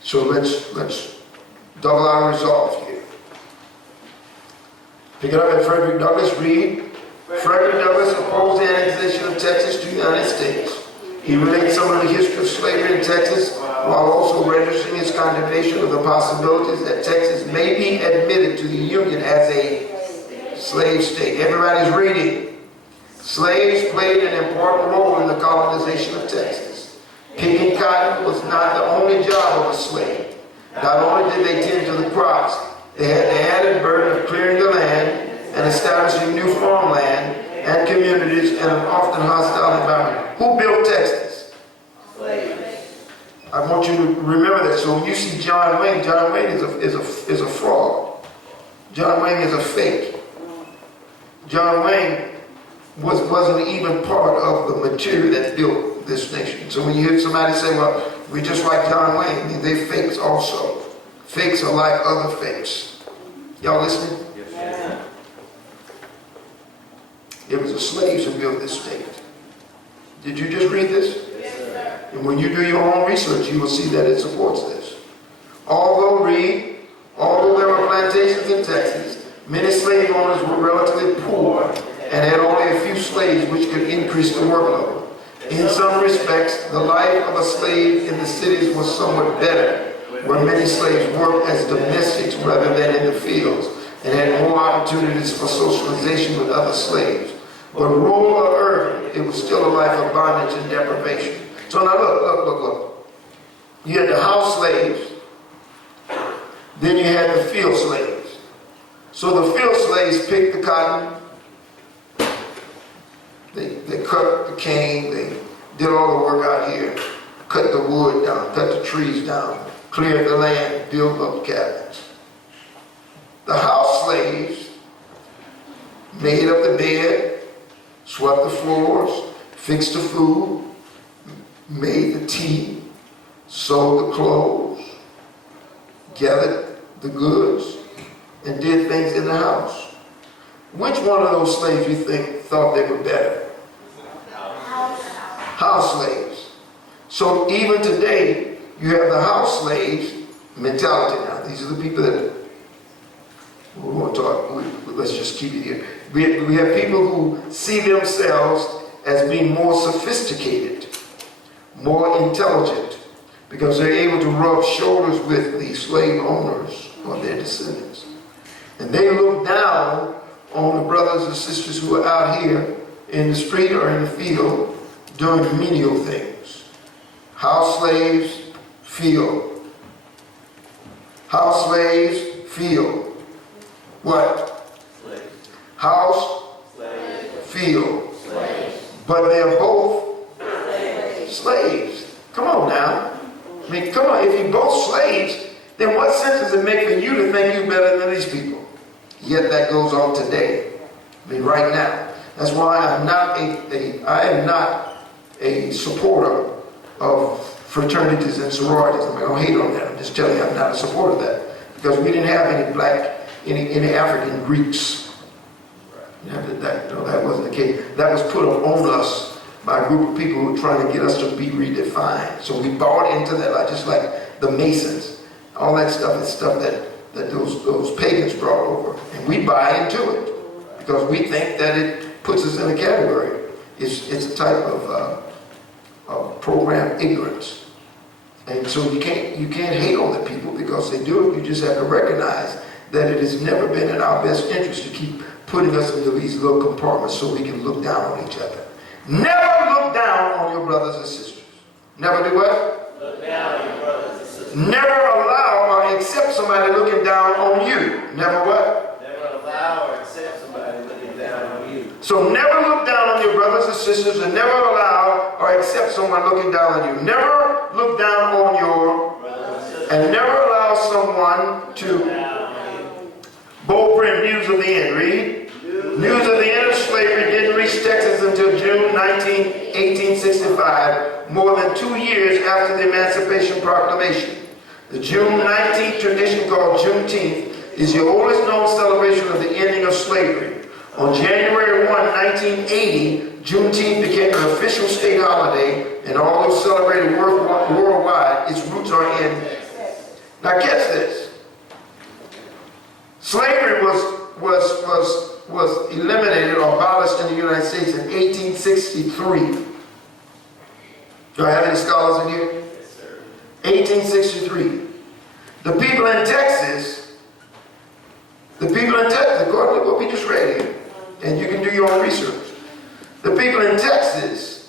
so let's double our resolve here. Pick it up at Frederick Douglass. Read. Frederick Douglass opposed the annexation of Texas to the United States. He relates some of the history of slavery in Texas while also registering his condemnation of the possibilities that Texas may be admitted to the Union as a slave state. Everybody's reading. Slaves played an important role in the colonization of Texas. Picking cotton was not the only job of a slave. Not only did they tend to the crops, they had the added burden of clearing the land and establishing new farmland and communities in an often hostile environment. Who built Texas? Slaves. I want you to remember that. So when you see John Wayne is a fraud. John Wayne is a fake. John Wayne wasn't even part of the material that built this nation. So when you hear somebody say, well, we just like John Wayne, they fakes also. Fakes are like other fakes. Y'all listening? Yes. It was the slaves who built this state. Did you just read this? Yes, sir. And when you do your own research, you will see that it supports this. Although there were plantations in Texas, many slave owners were relatively poor and had only a few slaves which could increase the workload. In some respects, the life of a slave in the cities was somewhat better, where many slaves worked as domestics rather than in the fields and had more opportunities for socialization with other slaves. But rural or urban, it was still a life of bondage and deprivation. So now look. You had the house slaves, then you had the field slaves. So the field slaves picked the cotton, they cut the cane, they did all the work out here, cut the wood down, cut the trees down, cleared the land, built up cabins. The house slaves made up the bed, swept the floors, fixed the food, made the tea, sewed the clothes, gathered the goods, and did things in the house. Which one of those slaves you think thought they were better? House slaves. So even today, you have the house slaves mentality now. These are the people that we want to talk. Let's just keep it here. We have people who see themselves as being more sophisticated, more intelligent, because they're able to rub shoulders with the slave owners or their descendants. And they look down on the brothers and sisters who are out here in the street or in the field doing menial things. House slaves, field. House slaves, field. What? Slaves. House, Slaves. field. Slaves. But they're both slaves. Come on now. I mean, come on. If you're both slaves, then what sense does it make for you to think you're better than these people? Yet that goes on today. I mean, right now. That's why I am not a supporter of fraternities and sororities. I don't hate on that. I'm just telling you I'm not a supporter of that. Because we didn't have any African Greeks. That wasn't the case. That was put on us by a group of people who were trying to get us to be redefined. So we bought into that, just like the Masons. All that stuff is stuff that those pagans brought over. And we buy into it because we think that it puts us in a category. It's a type of program ignorance. And so you can't hate on the people because they do it. You just have to recognize that it has never been in our best interest to keep putting us into these little compartments so we can look down on each other. Never look down on your brothers and sisters. Never do what? Look down on your brothers and sisters. Never allow or accept somebody looking down on you. Never what? Never allow or accept somebody looking down on you. So never look down on your brothers and sisters, and never allow or accept someone looking down on you. Never look down on your Brothers and sisters. And never allow someone to bold print news of the end. Read. News of the end of slavery didn't reach Texas until June 1865, more than 2 years after the Emancipation Proclamation. The June 19th tradition, called Juneteenth, is the oldest known celebration of the ending of slavery. On January 1, 1980, Juneteenth became an official state holiday, and although celebrated worldwide, its roots are in. Now catch this. Slavery was eliminated or abolished in the United States in 1863. Do I have any scholars in here? Yes, sir. 1863. The people in Texas, according to what we just read here, and you can do your own research, the people in Texas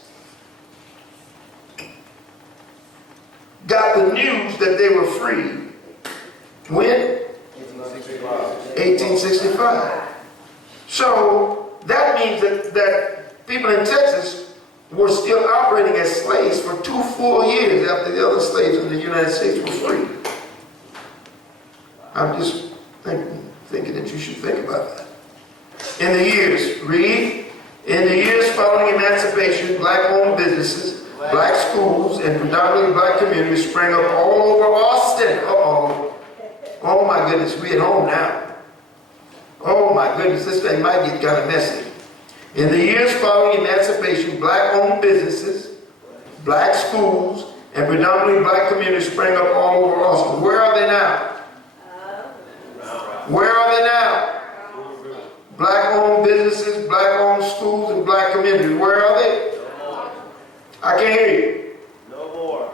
got the news that they were free when? 1865. So that means that people in Texas were still operating as slaves for 2 full years after the other slaves in the United States were free. I'm just thinking that you should think about that. In the years, read, in the years following emancipation, black-owned businesses, black schools, and predominantly black communities sprang up all over Austin. Oh my goodness, we at home now. Oh my goodness, this thing might get kind of messy. In the years following emancipation, black-owned businesses, black schools, and predominantly black communities sprang up all over Austin. Where are they now? Where are they now? Black-owned businesses, black-owned schools, and black communities. Where are they? I can't hear you. No more.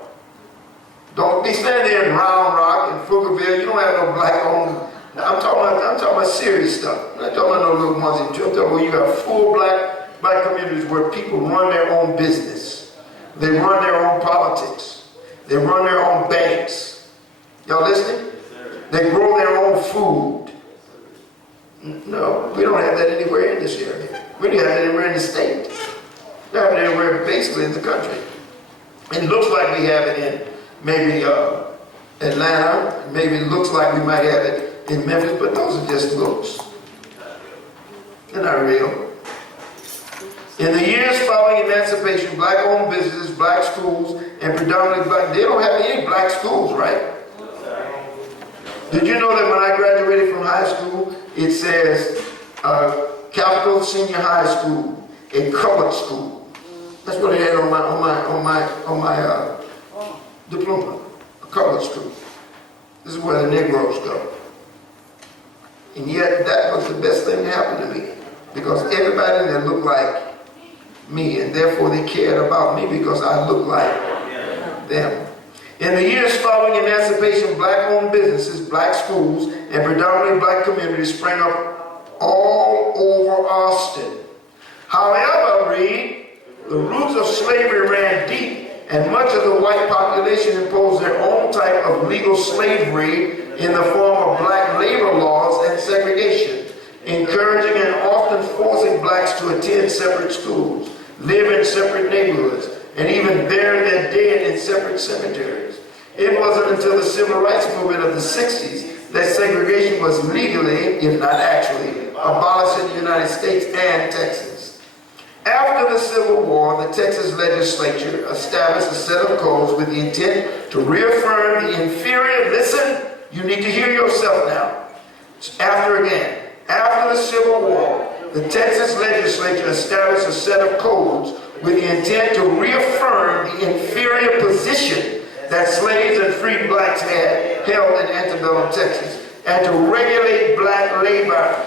Don't be standing there in Round Rock and Pflugerville. You don't have no black-owned. I'm talking about serious stuff. I'm not talking about no little ones in church. I'm talking about where you have full black communities where people run their own business. They run their own politics. They run their own banks. Y'all listening? They grow their own food. No, we don't have that anywhere in this area. We don't have it anywhere in the state. We have it anywhere basically in the country. It looks like we have it in maybe Atlanta. Maybe it looks like we might have it in Memphis, but those are just looks. They're not real. In the years following emancipation, black-owned businesses, black schools, and predominantly black, they don't have any black schools, right? Did you know that when I graduated from high school, it says Capital Senior High School, a colored school. That's what it had on my diploma, a colored school. This is where the Negroes go. And yet that was the best thing that happened to me, because everybody that looked like me, and therefore they cared about me because I looked like them. In the years following emancipation, black-owned businesses, black schools, and predominantly black communities sprang up all over Austin. However, read, the roots of slavery ran deep, and much of the white population imposed their own type of legal slavery in the form of black labor laws and segregation, encouraging and often forcing blacks to attend separate schools, live in separate neighborhoods, and even bury their dead in separate cemeteries. It wasn't until the civil rights movement of the 60s that segregation was legally, if not actually, abolished in the United States and Texas. After the Civil War, the Texas legislature established a set of codes with the intent to reaffirm the inferior, listen, you need to hear yourself now. After the Civil War, the Texas legislature established a set of codes with the intent to reaffirm the inferior position that slaves and free blacks had held in antebellum Texas, and to regulate black labor.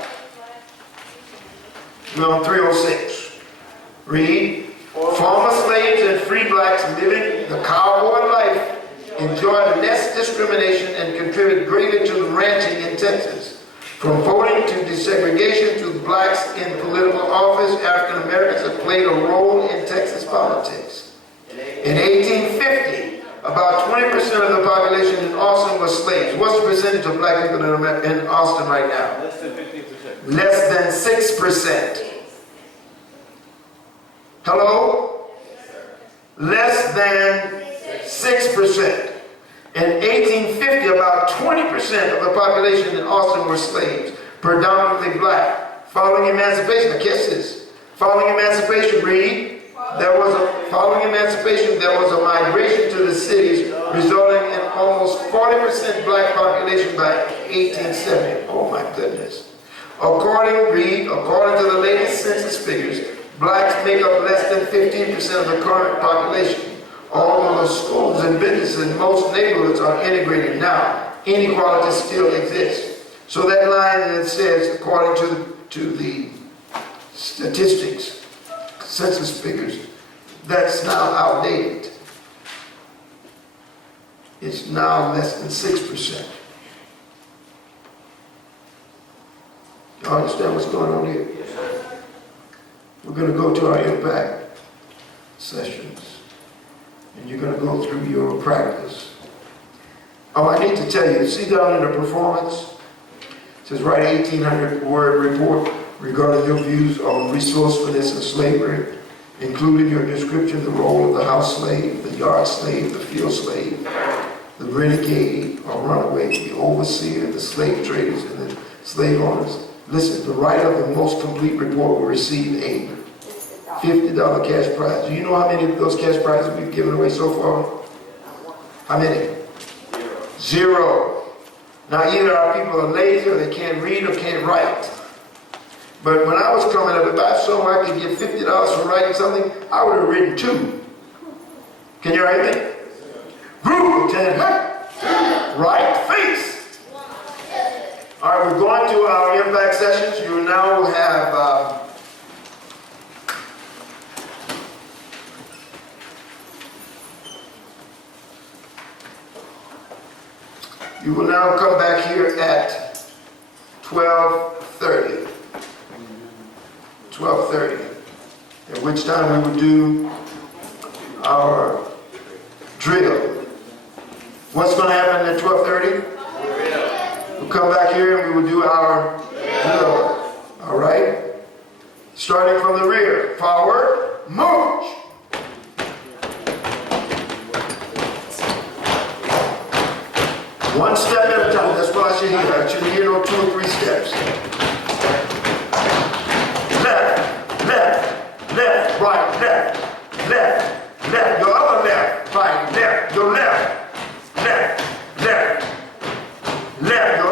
We're on 306. Read, former slaves and free blacks living the cowboy life enjoyed less discrimination and contributed greatly to the ranching in Texas. From voting to desegregation to blacks in political office, African Americans have played a role in Texas politics. In 1850, about 20% of the population in Austin was slaves. What's the percentage of black people in Austin right now? Less than 15%. Less than 6%. Hello? Less than 6%. In 1850, about 20% of the population in Austin were slaves, predominantly black. Following emancipation, now catch this. Following emancipation, read. Following emancipation, there was a migration to the cities, resulting in almost 40% black population by 1870. Oh my goodness. According to the latest census figures, blacks make up less than 15% of the current population. Although the schools and businesses in most neighborhoods are integrated now, inequality still exists. So that line that says, according to the statistics, census figures, that's now outdated. It's now less than 6%. You understand what's going on here? We're going to go to our impact sessions. And you're going to go through your practice. Oh, I need to tell you, see down in the performance, it says write 1,800-word report regarding your views on resourcefulness and slavery, including your description of the role of the house slave, the yard slave, the field slave, the renegade or runaway, the overseer, the slave traders, and the slave owners. Listen, the writer of the most complete report will receive a $50 cash prize. Do you know how many of those cash prizes we've given away so far? How many? Zero. Now either our people are lazy or they can't read or can't write. But when I was coming up, if I saw I could get $50 for writing something, I would have written 2. Can you write me? Group, right face. All right, we're going to our impact sessions. You now have you will now come back here at 12:30. 12:30. At which time we will do our drill. What's going to happen at 12:30? We'll come back here and we will do our drill. All right? Starting from the rear. Forward, march. One step at a time. That's what I should hear. I should hear no 2 or 3 steps. Left, left, left, right, left, left, left. Your other left, right, left. Your left, left, left, left. Your